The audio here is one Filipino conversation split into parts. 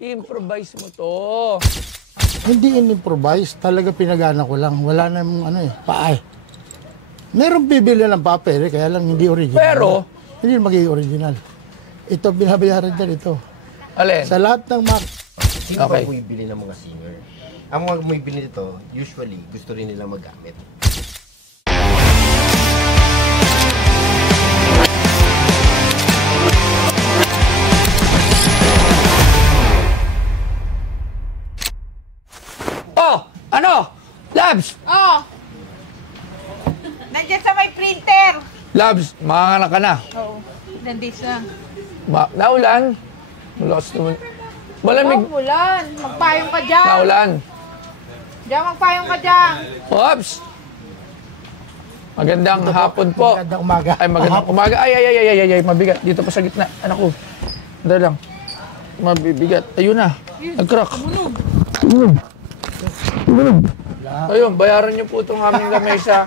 I-improvise mo to. Hindi in-improvise. Talaga pinagana ko lang. Wala namang paay. Meron bibili ng papel, kaya lang hindi original. Pero, hindi magiging original. Ito, binabayaran din ito. alin? Sa lahat ng Sino ba bumibili ng mga singer? Ang mga bumibili nito, usually, gusto rin nilang magamit. Oh! Ano? Labs! Oh! Nandiyan sa may printer! Labs, makakanak ka na. Oo. Nandito siya. Naulan? Malakas naman. Malamig. Ulan! Magpayong ka dyan! Naulan. Diyan, magpayong ka dyan! Ops! Magandang hapon po. Magandang umaga. Ay, magandang umaga. Ay, mabigat. Dito pa sa gitna. Anak ko. Dali lang. Mabibigat. Ayun na. Nag-crack. Tumunog. Ayun, bayaran niyo po itong aming lamesa.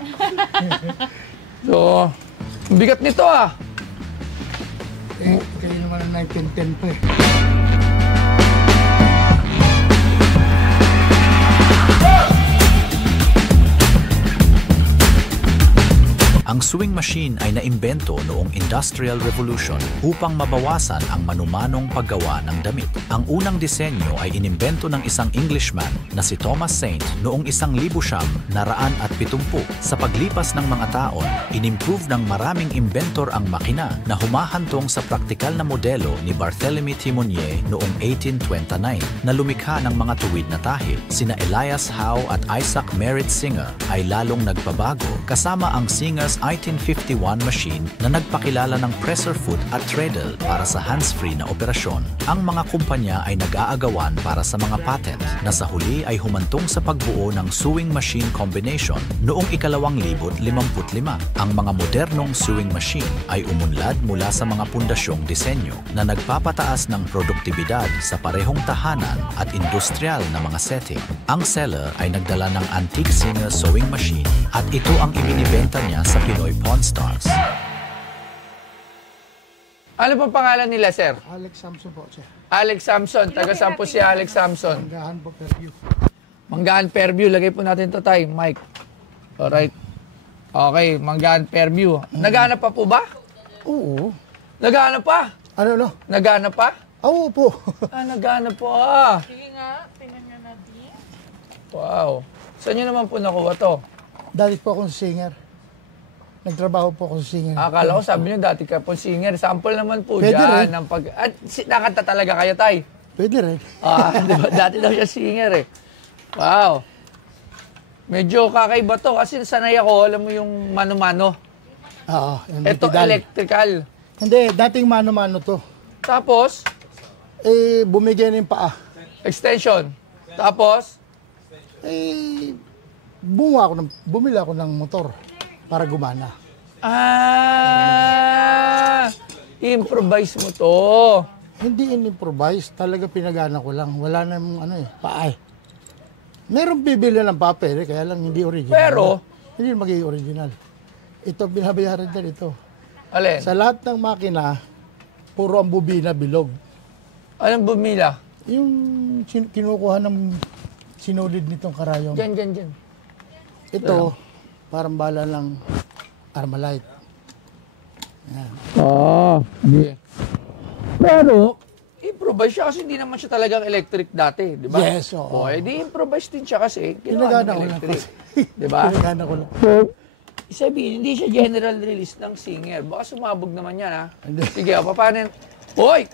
So, bigat nito ah. Kayo naman ang 1910 pa eh. Ang sewing machine ay naimbento noong Industrial Revolution upang mabawasan ang manumanong paggawa ng damit. Ang unang disenyo ay inimbento ng isang Englishman na si Thomas Saint noong 1970. Sa paglipas ng mga taon, inimprove ng maraming inventor ang makina na humahantong sa praktikal na modelo ni Barthélemy Timonier noong 1829 na lumikha ng mga tuwid na tahil. Sina Elias Howe at Isaac Merritt Singer ay lalong nagpabago kasama ang Singer's 1951 machine na nagpakilala ng presser foot at treadle para sa hands-free na operasyon. Ang mga kumpanya ay nag-aagawan para sa mga patent na sa huli ay humantong sa pagbuo ng sewing machine combination noong 2055. Ang mga modernong sewing machine ay umunlad mula sa mga pundasyong disenyo na nagpapataas ng produktibidad sa parehong tahanan at industrial na mga setting. Ang seller ay nagdala ng antique Singer sewing machine at ito ang ibinibenta niya sa Pinoy Pawn Stars. Ano pong pangalan nila, sir? Alex Samson po, sir. Alex Samson. Taga saan po si Alex Samson? Manggahan po, Fairview. Manggahan Fairview. Lagay po natin ito tayo, Mike. Alright. Okay, Manggahan Fairview. Naghahanap pa po ba? Oo. Naghahanap pa? Ano? Naghahanap pa? Oo po. Naghahanap po. Ah. Sige nga, tingnan nyo natin. Wow. Saan nyo naman po nakuha to? Dati po akong singer. Nagtrabaho po ako sa singer. Akala ko sabi nyo dati ka po singer. Sample naman po Pwede dyan. rin. Ng at nakanta talaga kayo, tay? Pwede rin. Diba? Dati daw siya singer eh. Wow. Medyo kakaiba to kasi sanay ako, alam mo yung mano-mano. Oo. Ito electrical. Hindi, dating mano-mano to. Tapos, Bumigay na yung paa. extension. Tapos, Bumili ako ng motor para gumana. Improvise mo to. Hindi in-improvise. Talaga pinagana ko lang. Wala namang paay. Meron bibili ng papel, kaya lang hindi original. Pero, hindi magiging original. Ito, binabayaran din ito. alin? Sa lahat ng makina, puro ang bubina bilog. Anong bumila? Yung kinukuha ng sinulid nitong karayom. Diyan. Ito, parang bala ng Armalite. Yan. Yeah. Pero, improvise siya kasi hindi naman siya talagang electric dati, di ba? Yes, oo. Di improvise din siya kasi Pinagana ginawa ko ng lang electric. kasi. Di ba? Pinagana ko lang. Sabihin, hindi siya general release ng singer. Baka sumabog naman yan, ha? Hindi. Sige, papanin. Hoy!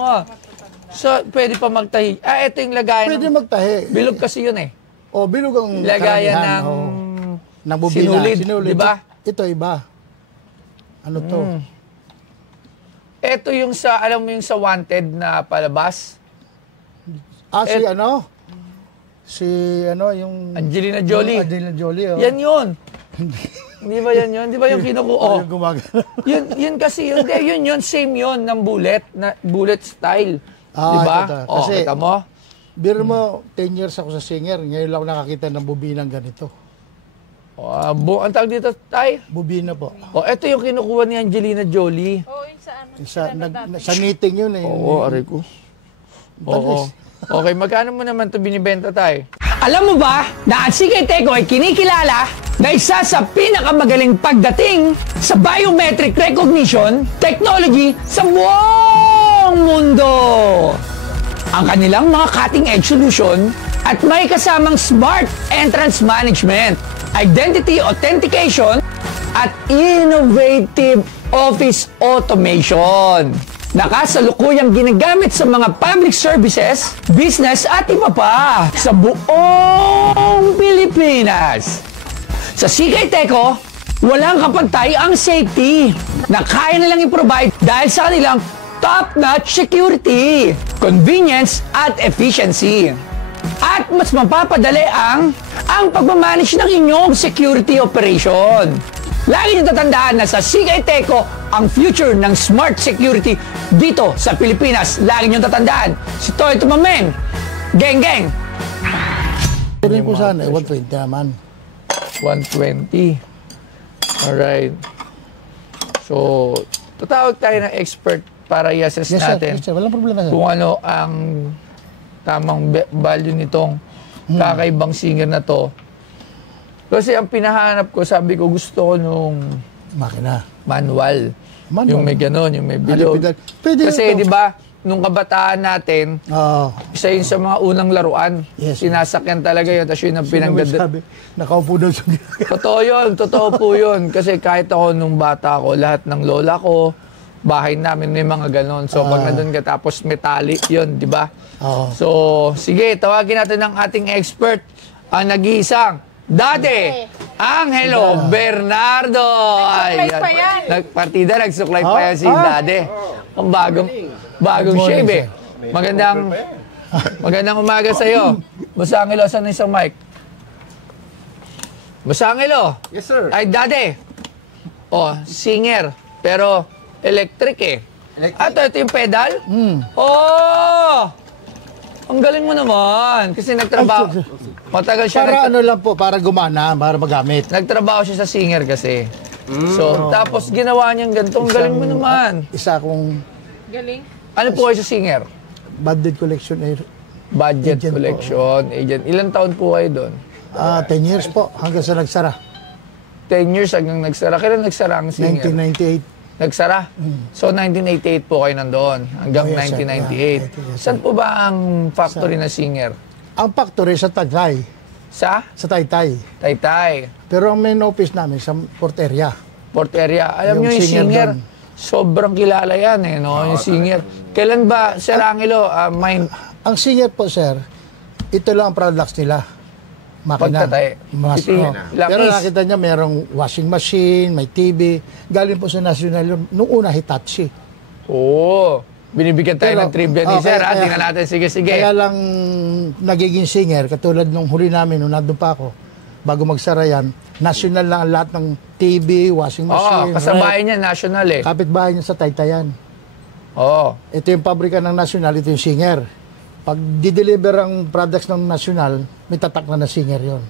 nga. So, pwede pa magtahi. Ito yung lagayan Pwede ng... magtahi. Bilog kasi yun eh. O, bilog ang Lagayan karamihan, ng bubina. sinulid, di ba? Ito iba. Ano to? Ito yung sa, alam mo yung sa Wanted na palabas? Yung... Angelina Jolie. Angelina Jolie, oh. Yan yun. Hindi ba yan yun? Di ba yung kinukuha? Yung gumagana. yun kasi yun. Yun, same yun ng bullet style. Di ba? Ito. Kasi, Kita mo? biro mo, 10 years ako sa singer. Ngayon lang ako nakakita ng bubinang ganito. Ang tawag dito, tay? Bubina po. Ito yung kinukuha ni Angelina Jolie. Oo, yun sa Sa meeting yun eh. Oo, aray ko. Oo. Okay, magkano mo naman ito binibenta tayo? Alam mo ba na ang CK Teco ay kinikilala na isa sa pinakamagaling pagdating sa biometric recognition technology sa buong mundo. Ang kanilang mga cutting-edge solution at may kasamang smart entrance management, identity authentication, at innovative office automation. Nakasalukuyang ginagamit sa mga public services, business at iba pa sa buong Pilipinas. Sa CK Teco, walang kapantay ang safety na kaya nilang i-provide dahil sa kanilang top-notch security, convenience at efficiency. At mas mapapadali ang pagmamanage ng inyong security operation. Lagi niyo tatandaan na sa CK Teco ang future ng smart security dito sa Pilipinas. Lagi niyo tatandaan. Si Toy Tumameng. Geng, geng. Rin ko sana, 120 naman. 120. Alright. So, tatawag tayo ng expert para i-assess Yes, sir. natin Yes, sir. Walang problema, sir. kung ano ang tamang value nitong kakaibang singer na to. Kasi ang pinahanap ko, sabi ko, gusto ko nung Makina. manual. Manual. Yung may gano'n, yung may bilog. Pwede Kasi, yun. di ba, nung kabataan natin, Oo. isa yun sa mga unang laruan. Yes. Sinasakyan talaga yun, tapos yun ang Sino ba pinagdadala. sabi? Nakaupo daw sa Totoo yun, totoo po yun. Kasi kahit ako nung bata ko, lahat ng lola ko, bahay namin may mga ganon. So pag nandun ka tapos metallic yun, di ba? Oo. So, sige, tawagin natin ang ating expert, ang nag-iisang Dade Angelo Bernardo. Nagsuklay pa yan. Nagpartida, nagsuklay pa yan si Dade. Ang bagong shave eh. Magandang umaga sa iyo. Musangilo, saan ang isang mic? Musangilo. Yes, sir. Ay, Dade. Oh, singer. Pero electric eh. Ito yung pedal? Oh! Ang galing mo naman. Kasi nagtrabaho. Matagal siya. Para ano lang po, para gumana, para magamit. Nagtrabaho siya sa singer kasi. So, tapos ginawa niyang ganito. Ang galing mo naman. Isa akong Galing. Ano po kayo sa singer? banded collection Budget Agent po. collection, agent. Ilang taon po kayo doon? 10 years po, hanggang sa nagsara. 10 years hanggang nagsara. Kailan nagsara ang singer? 1998. Nagsara? So, 1988 po kayo nandoon hanggang Oh, yes, sir. 1998. Yes, Saan po ba ang factory na singer? Ang factory sa Taytay, Sa sa Taytay. Taytay, Pero ang main office namin sa Port Area. Port Area. Alam Yung nyo yung singer singer, doon. sobrang kilala yan eh, no? Yung singer. Kailan ba, Sir Angelo, Ang singer po, sir, ito lang ang products nila. Makina. Pagtatay. Mas, Ito yung oh. lapis. Pero nakita niya merong washing machine, may TV. Galing po sa national yun. Nung una, Hitachi. Oo. Binibigyan tayo Pero, ng trivia ni okay, Sir, ha? kaya- Tingnan natin. Sige, sige. Kaya lang nagiging singer, katulad nung huli namin, nung nandun pa ako, bago magsara yan, national lang ang lahat ng TV, washing Oo, machine, kasabayan niya, national eh. kapitbahay niya sa Taytayan. Oo. Ito yung pabrika ng national, ito yung singer. Pag di-deliver ang products ng national, may tatak na singer yon.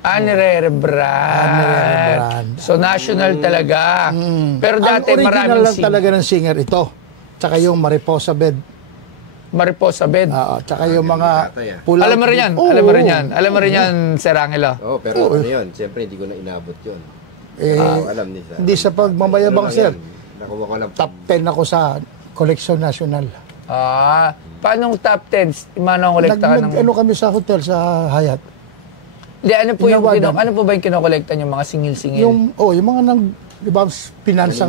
Nire-rebrand. Nire-rebrand. So, national talaga. Pero dati, ang original maraming lang talaga ng singer ito. Tsaka yung Mariposa bed. Mariposa bed. Tsaka yung mga pula. Alam mo rin yan. Oo, Alam mo rin oo. yan. Alam mo rin yan, Sir Angelo. Oo, pero ano yun, siyempre hindi ko na inabot yun. Alam ni Sir. Hindi sa pagmamayabang, Ano lang sir. yan, nakuha ko lang. Top 10 ako sa collection national. Paano top 10? Imano ang kolekta ka ng... Ano kami sa hotel sa Hyatt. Hindi, ano po yung Tinawagan. ano po ba yung kinokolekta yung mga singil-singil? Yung mga di ba, pinansang,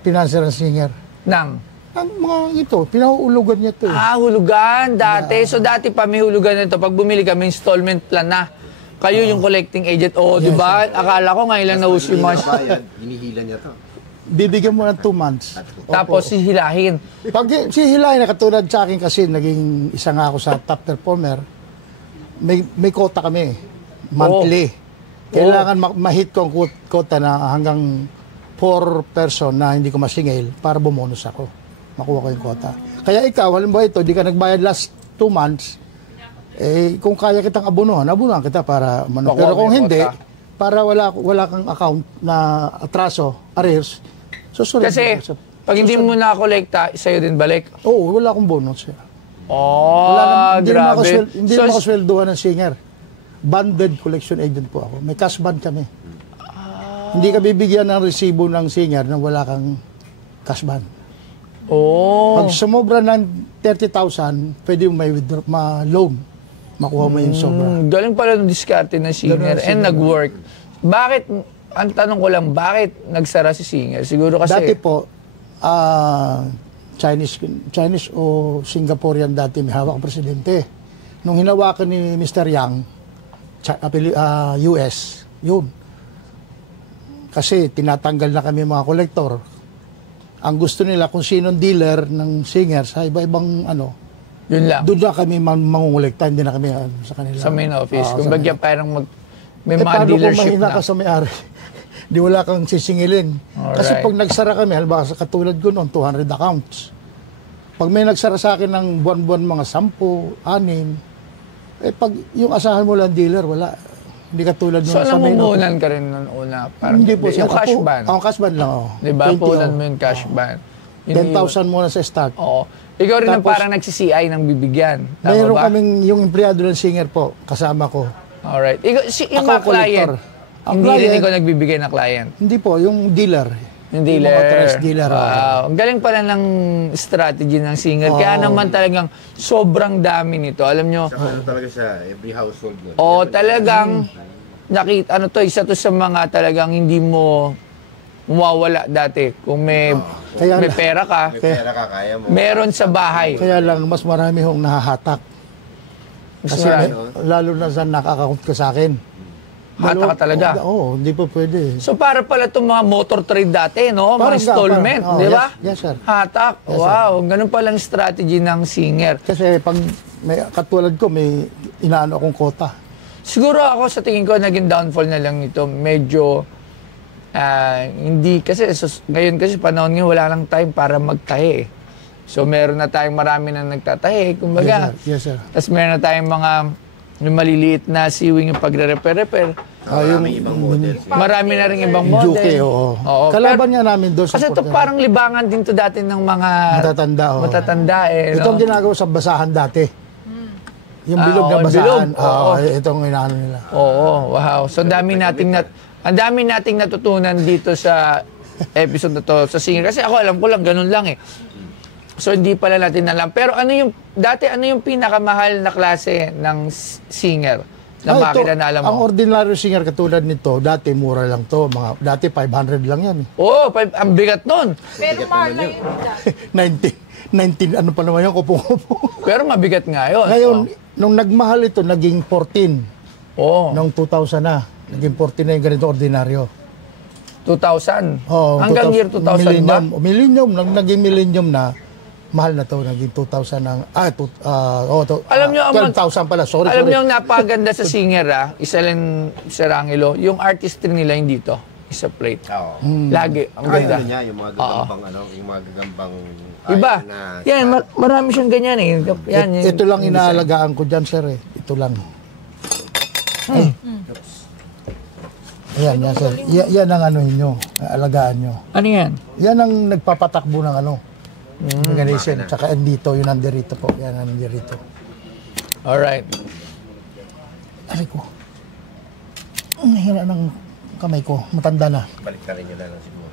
pinanser ang singer. Nang? Ang mga ito, pinahuulugan niya ito. Hulugan dati. So dati pa may hulugan nito. Pag bumili kami, installment plan na. Kayo yung collecting agent. Di ba? Akala ko ngayon lang nauso yung mga... Bayad, hinihila niya to. Bibigyan mo ng 2 months. Tapos sihilahin. Pag si Hilay na katulad sa akin kasi naging isa nga ako sa top performer, may quota kami, monthly. Kailangan ma-hit ko ang quota na hanggang 4 person na hindi ko masingil para bumonus ako. Makuha ko yung quota. Kaya ikaw, halimbawa ito, di ka nagbayad last 2 months, kung kaya kitang abunuhan kita para Makuha pero mo kung yung hindi, quota. para wala kang account na atraso, arrears, Susunod Kasi, na- pag hindi mo nakakolekta, sa'yo din balik. Oo, wala akong bonus. Oh, Hindi naman ako, grabe. hindi naman ako sweldohan ng singer. Banded collection agent po ako. May cash band kami. Hindi ka bibigyan ng resibo ng singer nang wala kang cash band. Pag sumobra ng 30,000, pwede mo may withdraw, ma-loan. Makuha mo yung sobra. Galing pala ng diskarte ng singer and nag-work. Bakit, ang tanong ko lang, bakit nagsara si singer? Siguro kasi... Dati po, Chinese o Singaporean dati may hawak ang presidente. Nung hinawakan ni Mr. Yang, US, yun. Kasi tinatanggal na kami mga kolektor. Ang gusto nila kung sinong dealer ng singer sa iba-ibang Yun lang. doon na kami mangungulekta, hindi na kami sa kanila. Sa main office. Kung bagya parang may mga paano kung dealership mahina na. ka sa may-ari? Di wala kang sisingilin. Kasi Alright. pag nagsara kami, halimbawa sa katulad ko noon, 200 accounts. Pag may nagsara sa akin ng buwan-buwan mga 10, 6, pag yung asahan mo lang dealer, wala. Hindi katulad So, sa main office. namumunan ka rin nun una. Parang, Hindi po. yung cash ban. Ang cash ban lang, oh. Di ba? 20, Punan oh. mo yung cash ban. 10,000 muna sa start. Oo. Ikaw rin ang Tapos- parang nagsi-CI ng bibigyan. Tama Mayroon ba? kaming yung empleyado ng singer po, kasama ko. Alright. Yung Ako, mga client, collector. Ang hindi rin client- ikaw nagbibigay ng client. Hindi po, yung dealer. Yung dealer. Yung mga authorized dealer. oh. Wow. Ang galing pala ng strategy ng singer. Kaya naman talagang sobrang dami nito. Alam nyo, Saka ano talaga siya, every household nun. talagang nakita, isa to sa mga talagang hindi mo mawawala dati. Kung may Kaya may na- pera ka, May pera ka, kaya mo. meron sa bahay. Kaya lang, mas marami hong nahahatak. Mas Kasi marami. lalo na sa nakaka-account ka sa akin. Hata ka talaga. Oo, hindi po pwede. So para pala itong mga motor trade dati, no? Mga Parang installment, parang, di ba? yes, sir. Hatak. Yes, sir. Wow, ganun palang strategy ng singer. Kasi pag may katulad ko, may inaano akong kota. Siguro ako sa tingin ko, naging downfall na lang ito. Medyo, hindi, kasi ngayon kasi panahon ngayon, wala lang time para magtahi. So meron na tayong marami na nagtatahi, kumbaga. Yes, sir. Tapos meron na tayong mga yung maliliit na siwing yung pagre-repair-repair. Maraming ibang models. Marami na rin ibang model. Juke, oo. Oo, Kalaban nga namin doon sa Kasi ito Portland. parang libangan din to dati ng mga Matatanda, oo. matatanda eh. Itong no? ginagawa sa basahan dati. Yung bilog na oo, basahan. bilog, oo. Itong inaano nila. Oo, wow. So ang dami nating natutunan dito sa episode na to sa singer. Kasi ako alam ko lang, ganun lang eh. So hindi pala natin alam. Pero ano yung pinakamahal na klase ng singer na makina na alam Ang mo? ordinaryo singer katulad nito, dati mura lang to. Dati 500 lang yan. Oo, ang bigat nun. Pero mahal na yun. 19, ano pa naman yan, kupo-kupo. Pero mabigat nga yun. Ngayon, nung nagmahal ito, naging 14. Oo, Nung 2000 na. Naging 14 na yung ganito ordinaryo. 2,000. Oh, Hanggang year 2000 ba? millennium. Millennium, naging millennium na, mahal na to, naging 2,000 ng, Alam nyo, 12,000 pala, sorry. Alam niyo ang napaganda sa singer, isa lang Sir Angelo, yung artistry nila hindi to. Isa plate. Oo. Lagi. Ang Kaya ganda. ano niya, yung mga gagambang, yung mga gagambang Iba. iron na Yan, marami siyang ganyan eh. Yan, yun. Ito lang inaalagaan ko dyan, sir. Ito lang. Ayan, yan, sir. Yan ang ano nyo, alagaan nyo. Ano yan? Yan ang nagpapatakbo ng ano. Mechanism. Tsaka dito, yun nandirito po. Yan ang nandirito. Alright. Aray ko. Ang hina ng kamay ko. Matanda na. balik ka rin nyo na lang siguro.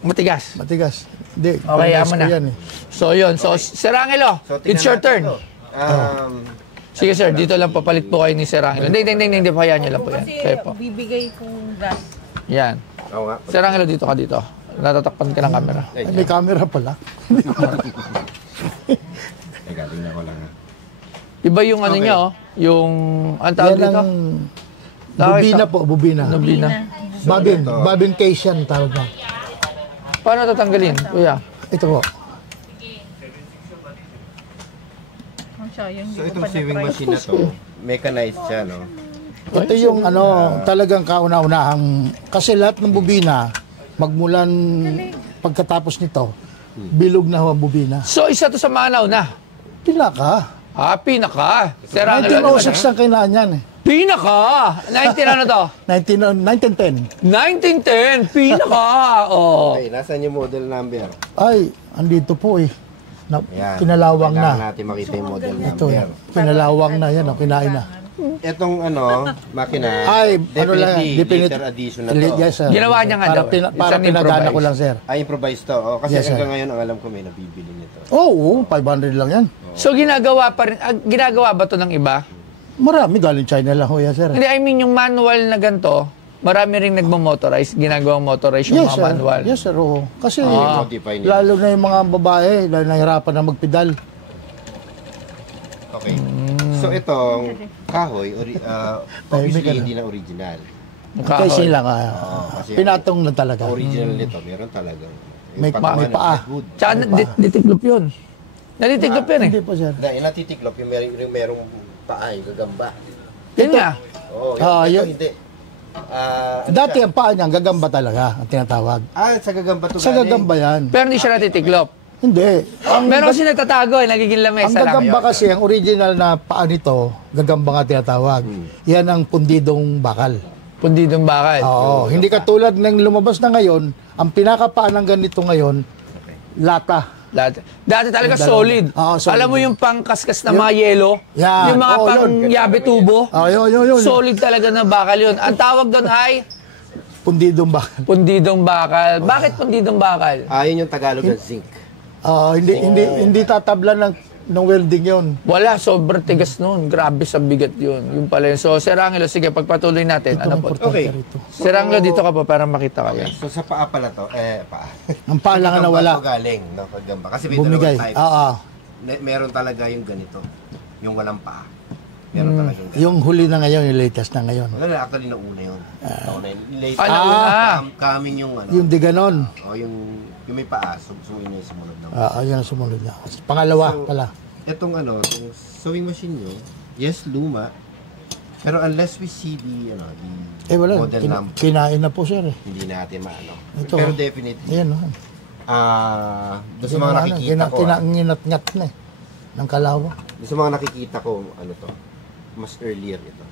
Matigas. Matigas. Hindi. Okay, panggas mo ko na. yan, eh. So yun. So, Sir Angelo, So, it's tingnan your natin turn. to. Sige sir, dito lang papalit po kayo ni Sir Angelo. Hindi, hayaan niyo lang po yan. Kasi Kayo po. bibigay kong gas. Yan. Oo nga. Sir Angelo, dito ka dito. Natatakpan ka ng camera. Ay, may camera pala. Teka, tingnan ko lang. Iba yung ano Okay. niya, oh. Yung, ang tawag Yan dito? ang bubina po, bubina. Nobina. Babin case yan, tawag na. Paano tatanggalin, kuya? Ito po. Ang sayang, So hindi ko itong pa sewing na-try. machine na to, mechanized siya, no? Ito yung ano, talagang kauna-unahang, kasi lahat ng bubina, magmulan pagkatapos nito, bilog na ho ang bubina. So, isa to sa mga nauna. Pinaka. Pinaka. Sir Angelo, ano 1906 ang kainaan yan eh. Pinaka! 19 ano to? 1910. 1910, pinaka! Oh. Okay, nasaan yung model number? Ay, andito po eh. Yan. Kinalawang Kailangan na. natin makita yung model Ito, number. kinalawang na yan, kinain na. Etong makina, Ay, ano lang, definitely later addition na to. Yes, sir. Ginawa niya nga para, daw. para Isang pinagana improvise. ko lang, sir. Ay, improvised to. Oh, kasi Yes, sir. hanggang ngayon, ang alam ko may nabibili nito. Oo, 500 lang yan. So ginagawa pa rin, ginagawa ba to ng iba? Marami galing China lang ho yan, sir. Hindi, I mean yung manual na ganito, marami ring nagmo-motorize, ginagawang motorize yung Yes, mga sir. manual. Yes, sir. Oo. Kasi Modify nila. lalo na yung mga babae, dahil nahirapan na magpedal. Okay. So itong kahoy, obviously may hindi na original. Kahoy. Kasi lang, kasi pinatong na talaga. Original nito, meron talagang. May paa. Tsaka natiklop yun. Natitiklop yun eh. Hindi po, sir. Dahil natitiklop yung merong paa, yung gagamba. Yun nga. Oo, ito Yun. hindi. Dati ang paa niya, gagamba talaga, ang tinatawag. Sa gagamba to Sa galing. gagamba yan. Pero hindi siya natitiklop. Hindi. Meron kasi nagtatago eh, nagiging Ang lamesa lang. gagamba kasi, ang original na paa nito, gagamba nga tinatawag. Yan ang pundidong bakal. Pundidong bakal. Oo, hindi katulad ng lumabas na ngayon, ang pinakapaa ng ganito ngayon, lata. Dati talaga Yung dalawa. solid. Solid. Alam mo yung pangkaskas na mga yelo? Yan. Yung mga Oo, pang yun. yabe tubo? Yun. Solid talaga na bakal yun. Ang tawag doon ay Pundidong bakal. pundidong bakal. Bakit pundidong bakal? Yun yung Tagalog ng zinc. Hindi tatabla ng welding yun. Wala, sobrang tigas noon. Grabe sa bigat yun. Yung pala yun. So, Sir Angelo, sige, pagpatuloy natin. Ano po? Okay. Sir Angelo, dito ka po para makita kayo. So sa paa pala to, paa. Ang paa lang na nawala. Gagamba to galing, no? Gagamba. Kasi may Bumigay. dalawang types. Meron talaga yung ganito. Yung walang paa. Meron talaga yung ganito. Yung huli na ngayon, yung latest na ngayon. Wala, actually nauna yun. Nauna yun. Latest. nauna. Coming yung Yung di ganon. yung may paa, sumunod na yung sumunod na. Yun ang sumunod niya. Pangalawa So, pala. Itong itong sewing machine nyo, yes, luma. Pero unless we see the Wala. model number, Kinain na po, sir. hindi natin maano. Ito. Pero definitely, Ayan, doon sa mga nakikita ko, Kinanginat-ngat na eh. Ng kalawa. doon sa mga nakikita ko, mas earlier ito.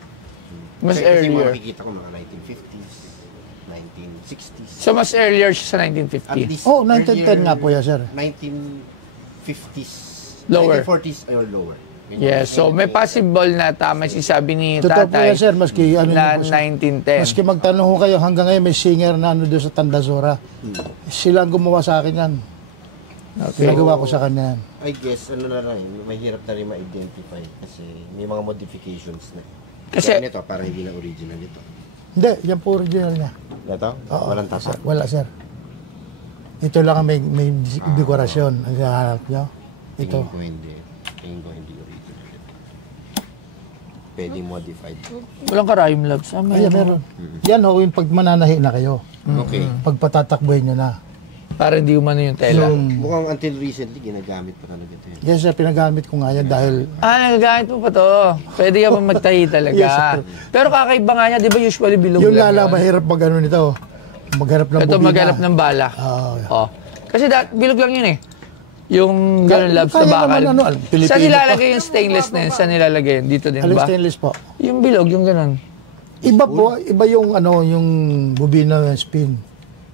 Mas Kasi mga earlier. nakikita ko mga 1950s, 1960s. So, mas earlier siya sa At 1950. least 1910 nga po yan, sir. 1950s. Lower. 1940s or lower. Yun Yes, so may possible na tama si sabi ni Totoo po tatay yan, sir. Maski na niyo po, sir. 1910. Maski magtanong ko kayo, hanggang ngayon may singer na doon sa Tandasora. Sila ang gumawa sa akin yan. Okay. Ginagawa ko sa kanya yan. I guess, na rin, mahirap na rin ma-identify kasi may mga modifications na. Kasi- Kaya nito, parang hindi na original ito. Hindi, yan po original niya. Ito? Walang tasa. Wala, sir. Ito lang ang may dekorasyon. Ang hinahanap niyo. Ito. Tingin ko hindi. Tingin ko hindi original ito. Pwede modified. Walang karayom labs. Ayan, meron. Yan ho, yung pag mananahi na kayo. Okay. Pag patatakbuhin nyo na. Para hindi umano yung tela. Mukhang until recently, ginagamit pa talaga ito. Yes, sir, pinagamit ko nga yan dahil Nagagamit mo pa to. Pwede ka pa magtahi talaga. Yes, sir. Pero kakaiba nga niya, di ba usually bilog yung lang lala, yun? mahirap mag ano nito. Maghanap ng Ito bobina. maghanap ng bala. Oo. Kasi bilog lang yun eh. Yung ganun labs na Kaya bakal. naman, Pilipino Saan pa. nilalagay yung stainless na yun? Saan nilalagay yun? Dito din Alin ba? stainless po. Yung bilog, yung ganun. Iba po, iba yung yung bobina spin.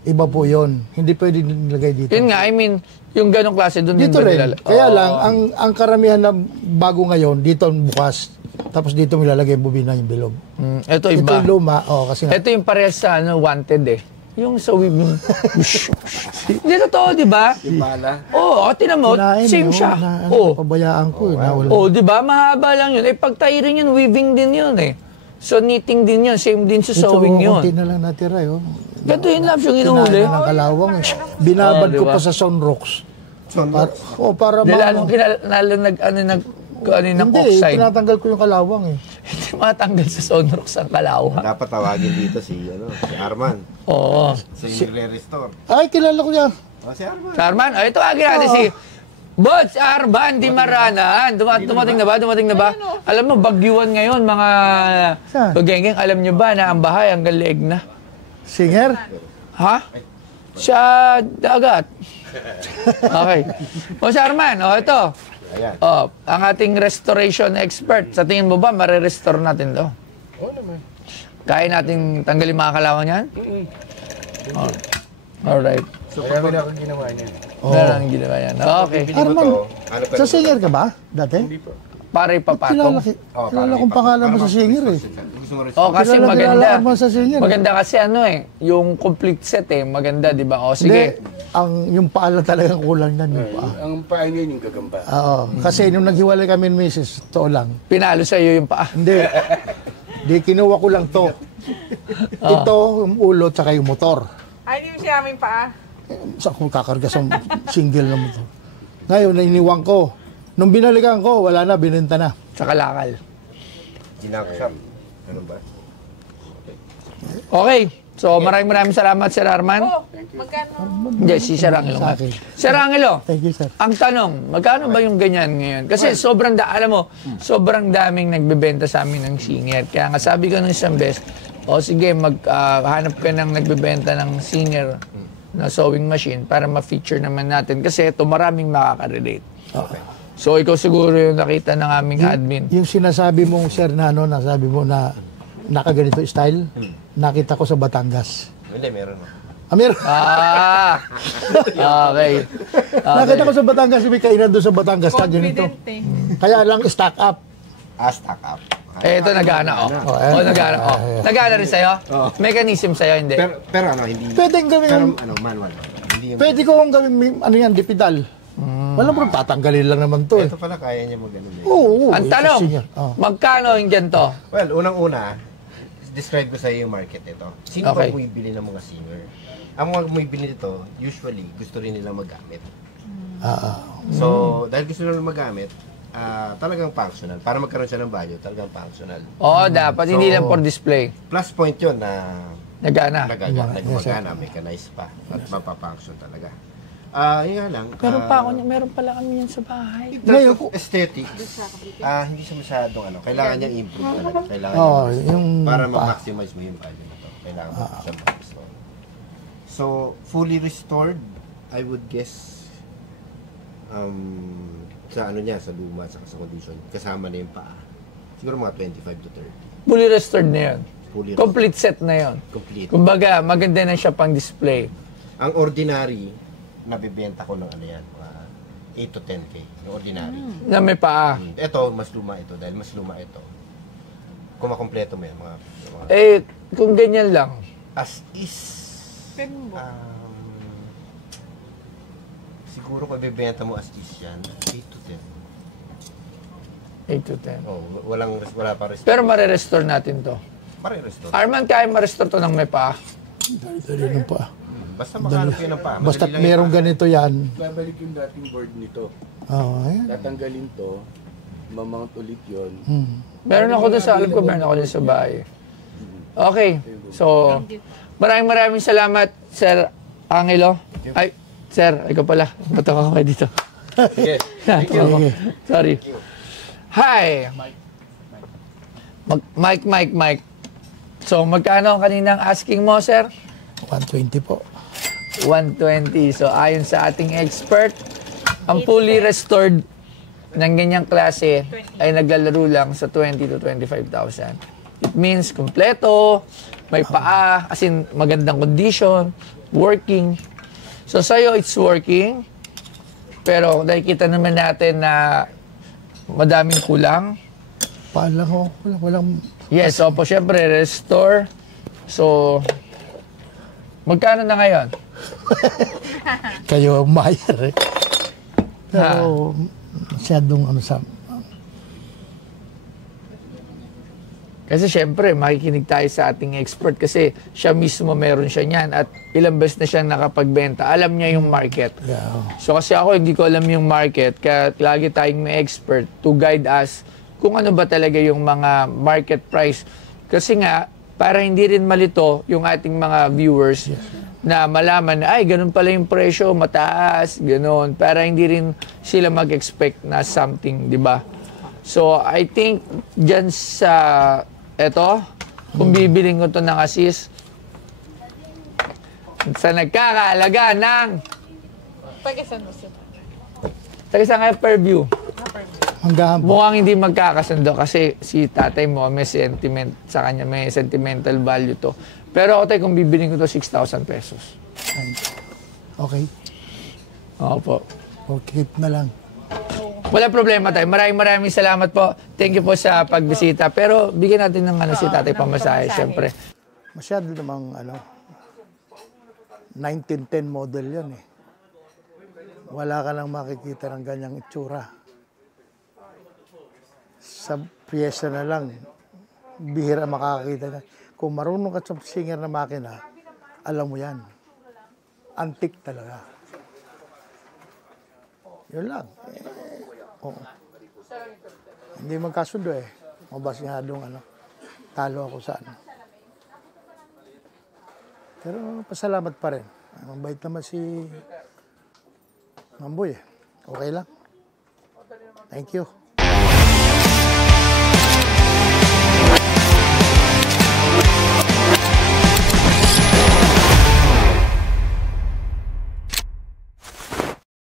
Iba po yon. Hindi pwede nilagay dito. Yun nga, I mean, yung ganong klase doon Dito din ba rin. nilalagay? Kaya lang, ang karamihan na bago ngayon, dito bukas. Tapos dito mo ilalagay yung bobina yung bilog. Ito Ito iba. yung luma. Kasi nga, Ito yung parehas sa wanted eh. Yung sa weaving. Hindi totoo, di ba? Yung bala. Oo, tinan mo, kinain, same siya. Oo. Pabayaan ko. Nawala. Oh, di ba? Mahaba lang yun. Eh, pag tayo rin yun, weaving din yun eh. So, knitting din yun. Same din sa sewing yun. Konti na lang natira. Ganito yun, Labs, yung inuhuli. Kinain ng kalawang. Binabad Oh, ko diba? pa sa sunrocks. Sunrock. Para Di lalong ng Hindi, oxide. tinatanggal ko yung kalawang eh. Hindi matanggal sa sunrocks ang kalawa. Dapat tawagin dito si Arman. Oo. Sa yung nagre-restore. Ay, kilala ko yan. Si Arman. Sarman, ito agad natin si Bots Arban Di Maranan. Dumating na ba? Dumating na ba? Alam mo, bagyuan ngayon, mga Saan? bagengeng. Alam nyo ba na ang bahay hanggang leeg na? Singer? Ha? Sa dagat. Okay. O si Arman, ito. Ayan. Ang ating restoration expert. Sa tingin mo ba, marirestore natin to? Oo naman. Kaya natin tanggalin mga kalawan yan? Oh. Alright. So, pag wala akong ginawa niya. Meron ang ginawa yan. Okay. Bibili mo Arman, to, ano pa sa rin- singer ka ba dati? Hindi po. Pare Kilala, papatong. kilala kong pangalan mo sa singer eh. Gusto mo rin Oh, kasi Kilala maganda. Arman sa singer. Maganda kasi ano eh, yung complete set eh, maganda, di ba? O Hindi, sige. yung paa lang talagang kulang yan yung paa. Ang paa niya yung gagamba. Oo. Kasi nung naghiwalay kami ni Mrs. Totoo lang. Pinalo sa iyo yung paa. Hindi. Di kinuha ko lang to. Ito, yung ulo, tsaka yung motor. Ay, hindi mo sinaming paa. Saan ko kakarga sa single na motor? Ngayon, nainiwang ko. Nung binalikan ko, wala na, binenta na. Sa kalakal. ginakasap. Ano ba? Okay. So, maraming salamat, Sir Arman. Oh, magkano? Hindi, si Sir Angelo. Sa akin. Sir Angelo, Thank you, sir. ang tanong, magkano ba yung ganyan ngayon? Kasi sobrang alam mo, sobrang daming nagbebenta sa amin ng singer. Kaya nga sabi ko ng isang beses, o sige, hanap ka ng nagbebenta ng singer na sewing machine para ma-feature naman natin. Kasi ito, maraming makaka-relate. So, ikaw siguro yung nakita ng aming admin. Yung sinasabi mong, sir, na ano, nasabi mo na nakaganito style, nakita ko sa Batangas. Hindi, meron na. Amir, Okay. nakita ko sa Batangas, may kainan doon sa Batangas na ganito. Confident eh. Kaya lang stock up. Stack up. Eh, ito nagana, nagana, Nagana rin sa'yo? Mechanism sa'yo, hindi? Pero ano, hindi... Pwedeng gawin Pero yung- ano, manual. Hindi yung... Pwede ko kong gawin, ano yan, dipidal. Walang problema, tatanggalin lang naman to eh. Ito pala, kaya niya mag-ano eh. Oo, Ang tanong, magkano yung ganito? Well, unang-una, describe ko sa iyo yung market ito. Sino Okay. ba bumibili ng mga singer? Ang mga bumibili nito, usually, gusto rin nila magamit. So, dahil gusto nila magamit, talagang functional. Para magkaroon siya ng value, talagang functional. Oo, dapat. Hindi So, lang for display. Plus point yun na Nagana. nagmagana, mechanized pa, at mapafunction talaga. Yun nga lang. Meron pala kami yan sa bahay. Ngayon, aesthetics, hindi siya masyadong ano, kailangan niya improve talaga. Kailangan niya yung para ma-maximize mo yung value na to. Kailangan mo siya ma-restore. So, fully restored, I would guess, sa ano niya, sa luma, sa condition, kasama na yung paa. Siguro mga 25 to 30. Fully restored na yun. Fully Complete set na yun. Complete. Kumbaga, maganda na siya pang display. Ang ordinary, nabibenta ko ng ano yan, mga 8 to 10K. Yung ordinary. Na may paa. Ito, mas luma ito. Dahil mas luma ito. Kung makompleto mo yan, mga Eh, kung ganyan lang. as is, Pwede mo. siguro kung bibenta mo as is yan, 8 to 10. 8 to 10. Oh, wala pa restore. Pero marerestore natin to. Mare-restore. Arman, kaya ma-restore to ng may paa? dali ng paa. Basta makahanap kayo ng paa. Basta Madali lang merong yung paa. ganito yan. Babalik yung dating board nito. Ayan. Tatanggalin to, mamount ulit yun. Meron ako doon sa, alam ko meron ako doon sa bahay. Okay. So, maraming salamat, Sir Angelo. Ay, Sir, ikaw pala. Matawa ko kayo dito. Sige. Sorry. Hi. Mike. So, magkano ang kaninang asking mo, sir? 120 po. 120. So, ayon sa ating expert, ang fully restored ng ganyang klase ay naglalaro lang sa 20 to 25,000. It means kompleto, may paa, as in magandang condition, working. So, sa'yo, it's working. Pero nakikita naman natin na madaming kulang. Paan lang ako. Walang Yes, so po syempre, restore. So, magkano na ngayon? kayo buyer eh. Pero masyadong ano sa... Kasi syempre, makikinig tayo sa ating expert kasi siya mismo meron siya niyan at ilang beses na siya nakapagbenta. Alam niya yung market. Yeah. So kasi ako, hindi ko alam yung market. Kaya lagi tayong may expert to guide us kung ano ba talaga yung mga market price. Kasi nga, para hindi rin malito yung ating mga viewers na malaman na, ay, ganun pala yung presyo, mataas, ganun. Para hindi rin sila mag-expect na something, di ba? So, I think, dyan sa, eto, kung bibiling ko to ng assist, sa nagkakaalaga ng, Pag-isan mo siya. taga sa nga per view, Hanggang Mukhang hindi magkakasundo kasi si tatay mo may sentiment sa kanya, may sentimental value to. Pero ako tayo, kung bibiling ko to 6,000 pesos. okay. Opo. Okay na lang. Wala problema tayo. Maraming salamat po. Thank you po sa pagbisita. Pero bigyan natin ng si tatay pamasahe, syempre. Masyado namang 1910 model yan eh. Wala ka nang makikita ng ganyang itsura. Sa piyesa na lang, bihira makakakita na. Kung marunong ka sa singer na makina, alam mo yan. Antik talaga. Yun lang. Oo. Hindi magkasundo eh. Mabasyadong talo ako sa Pero pasalamat pa rin. Mabait naman si Mamboy eh. Okay lang. Thank you.